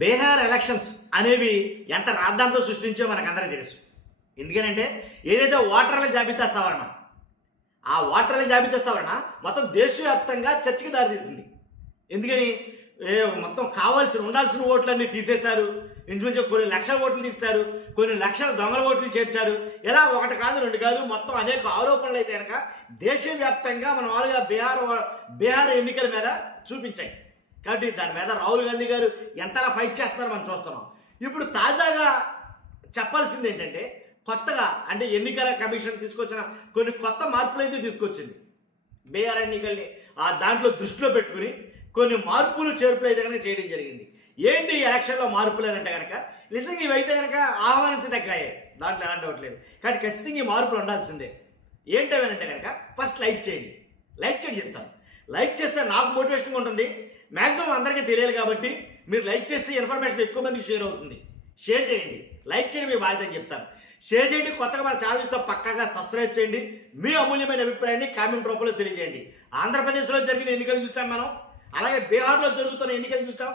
Bihar elections అనేవి ఎంత రాద్ధాంతం సృష్టించో మనకందరికీ తెలుసు. ఎందుకనంటే ఏదైతే ఓటర్ల జాబితా సవరణ, ఆ ఓటర్ల జాబితా సవరణ మొత్తం దేశవ్యాప్తంగా చర్చకి దారితీసింది. ఎందుకని మొత్తం ఉండాల్సిన ఓట్లన్నీ తీసేశారు. ఇంచుమించు కొన్ని లక్షల ఓట్లు తీశారు, కొన్ని లక్షల దొంగల ఓట్లు చేర్చారు. ఇలా ఒకటి కాదు రెండు కాదు, మొత్తం అనేక ఆరోపణలు అయితే కనుక దేశవ్యాప్తంగా మన వాళ్ళుగా బీహార్ ఎన్నికల మీద చూపించాయి. కాబట్టి దాని మీద రాహుల్ గాంధీ గారు ఎంతలా ఫైట్ చేస్తున్నారో మనం చూస్తున్నాం. ఇప్పుడు తాజాగా చెప్పాల్సింది ఏంటంటే కొత్తగా అంటే ఎన్నికల కమిషన్ తీసుకొచ్చిన కొన్ని కొత్త మార్పులు అయితే తీసుకొచ్చింది. బీహార్ ఎన్నికల్ని దాంట్లో దృష్టిలో పెట్టుకుని కొన్ని మార్పులు చేర్పులు అయితే కనుక చేయడం జరిగింది. ఏంటి ఎలక్షన్లో మార్పులు అని అంటే కనుక నిజంగా ఇవైతే కనుక ఆహ్వానించదగ్గాయే, దాంట్లో ఎలాంటి అవ్వట్లేదు. కానీ ఖచ్చితంగా ఈ మార్పులు ఉండాల్సిందే. ఏంటవి అంటే కనుక ఫస్ట్ లైక్ చేయండి చెప్తాను. లైక్ చేస్తే నాకు మోటివేషన్గా ఉంటుంది, మ్యాక్సిమం అందరికీ తెలియాలి. కాబట్టి మీరు లైక్ చేస్తే ఇన్ఫర్మేషన్ ఎక్కువ మందికి షేర్ అవుతుంది. షేర్ చేయండి, లైక్ చేయండి, మీ బాధ్యత అని చెప్తాను. షేర్ చేయండి, కొత్తగా మన ఛానల్ చూస్తే పక్కాగా సబ్స్క్రైబ్ చేయండి. మీ అమూల్యమైన అభిప్రాయాన్ని కామెంట్ రూపంలో తెలియజేయండి. ఆంధ్రప్రదేశ్లో జరిగిన ఎన్నికలు చూసాం మనం, అలాగే బీహార్లో జరుగుతున్న ఎన్నికలు చూసాం.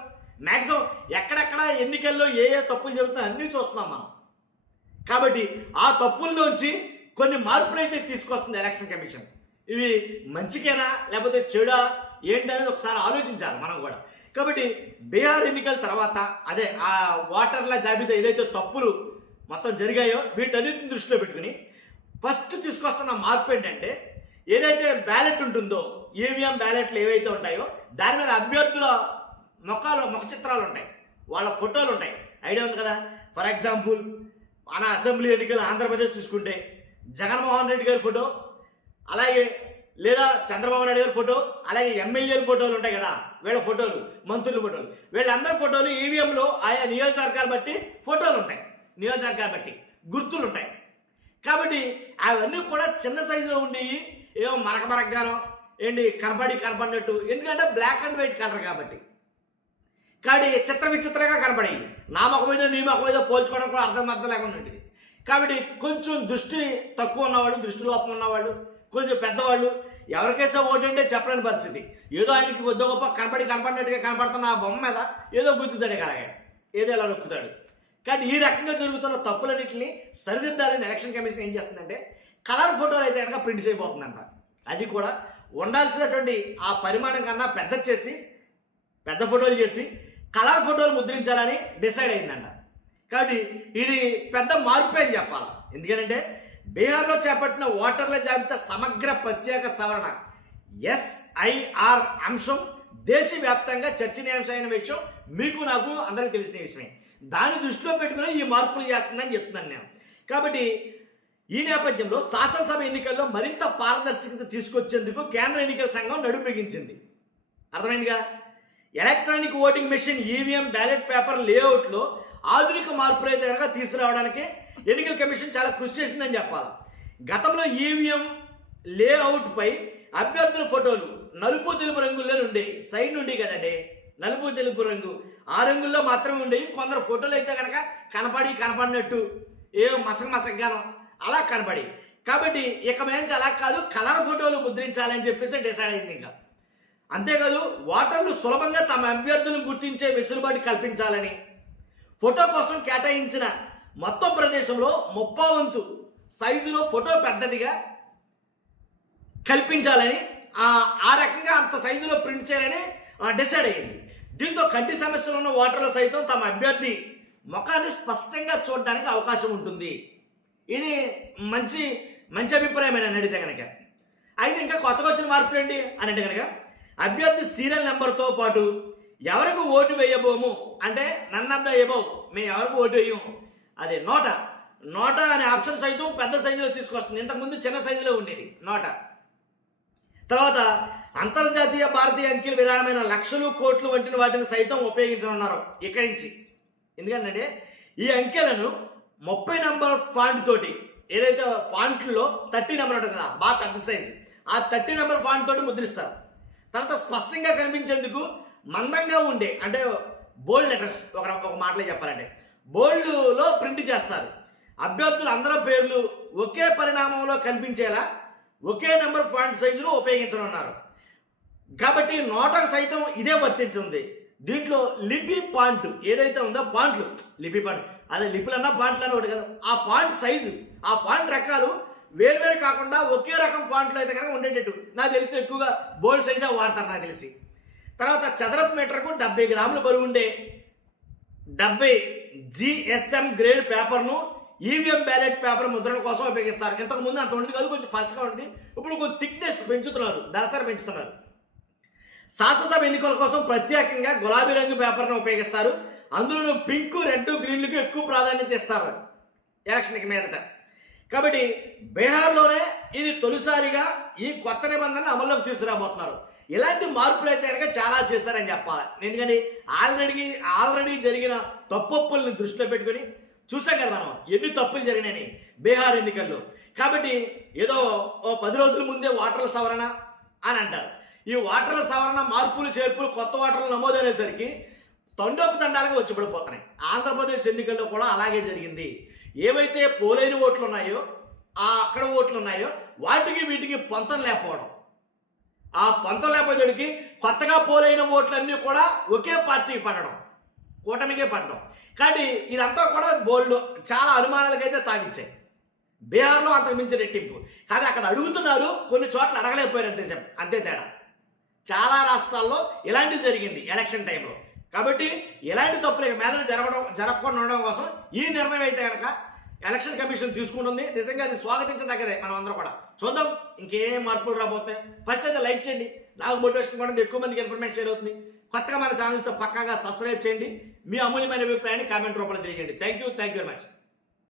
మ్యాక్సిమం ఎక్కడెక్కడ ఎన్నికల్లో ఏ తప్పులు జరుగుతాయో అన్నీ చూస్తున్నాం మనం. కాబట్టి ఆ తప్పుల్లోంచి కొన్ని మార్పులు అయితే తీసుకొస్తుంది ఎలక్షన్ కమిషన్. ఇవి మంచికేనా లేకపోతే చెడా ఏంటనేది ఒకసారి ఆలోచించాలి మనం కూడా. కాబట్టి బీహార్ ఎన్నికల తర్వాత అదే ఆ ఓటర్ల జాబితా ఏదైతే తప్పులు మొత్తం జరిగాయో వీటన్నిటిని దృష్టిలో పెట్టుకుని ఫస్ట్ తీసుకొస్తున్న మార్పు ఏంటంటే ఏదైతే బ్యాలెట్ ఉంటుందో, ఈవీఎం బ్యాలెట్లు ఏవైతే ఉంటాయో దాని మీద అభ్యర్థుల ముఖ చిత్రాలు ఉంటాయి, వాళ్ళ ఫోటోలు ఉంటాయి. ఐడియా ఉంది కదా. ఫర్ ఎగ్జాంపుల్ మన అసెంబ్లీ ఎన్నికలు ఆంధ్రప్రదేశ్ చూసుకుంటే జగన్మోహన్ రెడ్డి గారి ఫోటో, అలాగే లేదా చంద్రబాబు నాయుడు గారి ఫోటో, అలాగే ఎమ్మెల్యేల ఫోటోలు ఉంటాయి కదా, వీళ్ళ ఫోటోలు, మంత్రుల ఫోటోలు, వీళ్ళందరి ఫోటోలు ఈవీఎంలో ఆయా నియోజకవర్గాలు బట్టి ఫోటోలు ఉంటాయి, నియోజకవర్గాలు బట్టి గుర్తులు ఉంటాయి. కాబట్టి అవన్నీ కూడా చిన్న సైజులో ఉండి ఏమో మరకగానో ఏంటి కనపడినట్టు, ఎందుకంటే బ్లాక్ అండ్ వైట్ కలర్ కాబట్టి విచిత్రంగా కనపడేవి. నా ముఖం మీద నీ ముఖం మీద పోల్చుకోవడం కూడా అర్థం లేకుండా ఉండేది. కాబట్టి కొంచెం దృష్టి తక్కువ ఉన్నవాళ్ళు, దృష్టి లోపం ఉన్నవాళ్ళు, కొంచెం పెద్దవాళ్ళు ఎవరికైనా ఓటు అంటే చెప్పలేని పరిస్థితి. ఏదో ఆయనకి వద్ద గొప్ప కనపడినట్టుగా కనపడుతున్న ఆ బొమ్మ మీద ఏదో గుర్తుతాడు కదా, ఏదో ఎలా నొక్కుతాడు. కానీ ఈ రకంగా జరుగుతున్న తప్పులన్నింటినీ సరిదిద్దాలని ఎలక్షన్ కమిషన్ ఏం చేస్తుందంటే కలర్ ఫోటోలు అయితే కనుక ప్రింట్ చేయబోతుందంట. అది కూడా ఉండాల్సినటువంటి ఆ పరిమాణం కన్నా పెద్ద ఫోటోలు చేసి కలర్ ఫోటోలు ముద్రించాలని డిసైడ్ అయిందంట. కాబట్టి ఇది పెద్ద మార్పే అని చెప్పాలి. ఎందుకంటే బీహార్లో చేపట్టిన ఓటర్ల జాబితా సమగ్ర ప్రత్యేక సవరణ SIR అంశం దేశవ్యాప్తంగా చర్చనీయాంశమైన విషయం మీకు నాకు అందరికీ తెలిసిన విషయమే. దాన్ని దృష్టిలో పెట్టుకుని ఈ మార్పులు చేస్తుందని చెప్తున్నాను నేను. కాబట్టి ఈ నేపథ్యంలో శాసనసభ ఎన్నికల్లో మరింత పారదర్శకత తీసుకొచ్చేందుకు కేంద్ర ఎన్నికల సంఘం నడుం బిగించింది. అర్థమైందిగా. Electronic voting machine EVM ballot paper లేఅవుట్లో ఆధునిక మార్పులు అయితే కనుక తీసుకురావడానికి ఎన్నికల కమిషన్ చాలా కృషి చేసిందని చెప్పాలి. గతంలో ఈవీఎం లేఅవుట్ పై అభ్యర్థుల ఫోటోలు నలుపు తెలుపు రంగుల్లోనే ఉండేవి. సైడ్ నుండి కదండి నలుపు తెలుపు రంగు, ఆ రంగుల్లో మాత్రమే ఉండేవి. కొందరు ఫోటోలు అయితే కనుక కనపడినట్టు ఏ మసకగానో అలా కనపడి. కాబట్టి ఇక మేంచి అలా కాదు, కలర్ ఫోటోలు ముద్రించాలని చెప్పేసి డిసైడ్ అయింది. ఇంకా అంతేకాదు ఓటర్లు సులభంగా తమ అభ్యర్థులను గుర్తించే వెసులుబాటు కల్పించాలని, ఫోటో కోసం కేటాయించిన మొత్తం ప్రదేశంలో 30 సైజులో ఫోటో పెద్దదిగా కల్పించాలని, ఆ రకంగా అంత సైజులో ప్రింట్ చేయాలని డిసైడ్ అయ్యింది. దీంతో కంటి సమస్యలు ఉన్న ఓటర్లు సైతం తమ అభ్యర్థి ముఖాన్ని స్పష్టంగా చూడడానికి అవకాశం ఉంటుంది. ఇది మంచి అభిప్రాయమైన అడిగితే కనుక. అయితే ఇంకా కొత్తగా వచ్చిన మార్పులు ఏంటి అని అంటే కనుక అభ్యర్థి సీరియల్ నెంబర్తో పాటు ఎవరికి ఓటు వేయబోము అంటే నన్ ఆఫ్ ద ఎబోవ్, మేము ఎవరికి ఓటు వేయము, అదే నోటా అనే ఆప్షన్ సైతం పెద్ద సైజులో తీసుకొస్తుంది. ఇంతకుముందు చిన్న సైజులో ఉండేది నోటా. తర్వాత అంతర్జాతీయ భారతీయ అంకెల విధానమైన లక్షలు కోట్లు వంటి వాటిని సైతం ఉపయోగించనున్నారు ఇక్కడి నుంచి. ఎందుకంటే ఈ అంకెలను 30 నెంబర్ ఫాంట్ తోటి, ఏదైతే ఫాంట్లో 30 నెంబర్ ఉంటుంది కదా బాగా పెద్ద సైజు, ఆ 30 నెంబర్ ఫాంట్ తోటి ముద్రిస్తారు. తర్వాత స్పష్టంగా కనిపించేందుకు మందంగా ఉండే అంటే బోల్డ్ లెటర్స్, ఒక మాటలో చెప్పాలంటే బోల్డ్లో ప్రింట్ చేస్తారు. అభ్యర్థులు అందరూ పేర్లు ఒకే పరిణామంలో కనిపించేలా ఒకే నెంబర్ ఫాంట్ సైజును ఉపయోగించనున్నారు. కాబట్టి నోటాకు సైతం ఇదే వర్తించింది. దీంట్లో లిపి పాయింట్ ఏదైతే ఉందో పాయింట్లు, లిపి పాయింట్ అదే లిపులన్నా పాయింట్లన్నా ఒకటి కదా, ఆ పాయింట్ సైజు, ఆ పాయింట్ రకాలు వేరు కాకుండా ఒకే రకం పాయింట్లు అయితే కనుక ఉండేటట్టు నాకు తెలిసి ఎక్కువగా బోల్డ్ సైజే వాడతారు నాకు తెలిసి. తర్వాత చదరపు మీటర్కు 70 గ్రాములు బరువు ఉండే 70 GSM గ్రేడ్ పేపర్ను ఈవీఎం బ్యాలెట్ పేపర్ ముద్రణ కోసం ఉపయోగిస్తారు. ఇంతకుముందు అంత ఉండదు కాదు, కొంచెం పలచగా ఉంటుంది, ఇప్పుడు కొంచెం థిక్నెస్ పెంచుతున్నారు, దళసరి పెంచుతున్నారు. శాసనసభ ఎన్నికల కోసం ప్రత్యేకంగా గులాబీ రంగు పేపర్ను ఉపయోగిస్తారు. అందులో పింక్, రెడ్, గ్రీన్లకు ఎక్కువ ప్రాధాన్యత ఇస్తారు ఎలక్షన్కి మీదట. కాబట్టి బీహార్లోనే ఇది తొలిసారిగా ఈ కొత్త నిబంధనలు అమల్లోకి తీసుకురాబోతున్నారు. ఇలాంటి మార్పులు అయితే కనుక చాలా చేస్తారని చెప్పాలి. ఎందుకంటే ఆల్రెడీ జరిగిన తప్పొప్పుల్ని దృష్టిలో పెట్టుకుని చూసాం కదా మనం ఎన్ని తప్పులు జరిగినాయని బీహార్ ఎన్నికల్లో. కాబట్టి ఏదో 10 రోజుల ముందే ఓటర్ల సవరణ అని అంటారు. ఈ ఓటర్ల సవరణ మార్పులు చేర్పులు కొత్త ఓటర్లు నమోదనేసరికి తండోపు వచ్చి పడిపోతున్నాయి. ఆంధ్రప్రదేశ్ ఎన్నికల్లో కూడా అలాగే జరిగింది. ఏవైతే పోలైన ఓట్లు ఉన్నాయో, అక్కడ ఓట్లు ఉన్నాయో వాటికి వీటికి పొంతం లేకపోవడం, ఆ పొంతం లేకపోయేటికి కొత్తగా పోలైన ఓట్లన్నీ కూడా ఒకే పార్టీకి పడడం, కూటమికే పడడం. కానీ ఇదంతా కూడా బోల్డ్ చాలా అనుమానాలకైతే తాగిచ్చాయి. బీహార్లో అంతకు మించి రెట్టింపు కానీ అక్కడ అడుగుతున్నారు, కొన్ని చోట్ల అడగలేకపోయారు అంతే తేడా. చాలా రాష్ట్రాల్లో ఇలాంటివి జరిగింది ఎలక్షన్ టైంలో. కాబట్టి ఎలాంటి తప్పులు మీద జరగకుండా ఉండడం కోసం ఈ నిర్ణయం అయితే కనుక ఎలక్షన్ కమిషన్ తీసుకుంటుంది. నిజంగా అది స్వాగతించదగ్గదే. మనం అందరం కూడా చూద్దాం ఇంకేం మార్పులు రాబోతాయి. ఫస్ట్ అయితే లైక్ చేయండి, నాకు మోటివేషన్ కూడా ఎక్కువ మందికి ఇన్ఫర్మేషన్ షేర్ అవుతుంది. కొత్తగా మన ఛానల్స్తో పక్కాగా సబ్స్క్రైబ్ చేయండి. మీ అమూల్యమైన అభిప్రాయాన్ని కామెంట్ రూపంలో తెలియజేయండి. Thank you very much.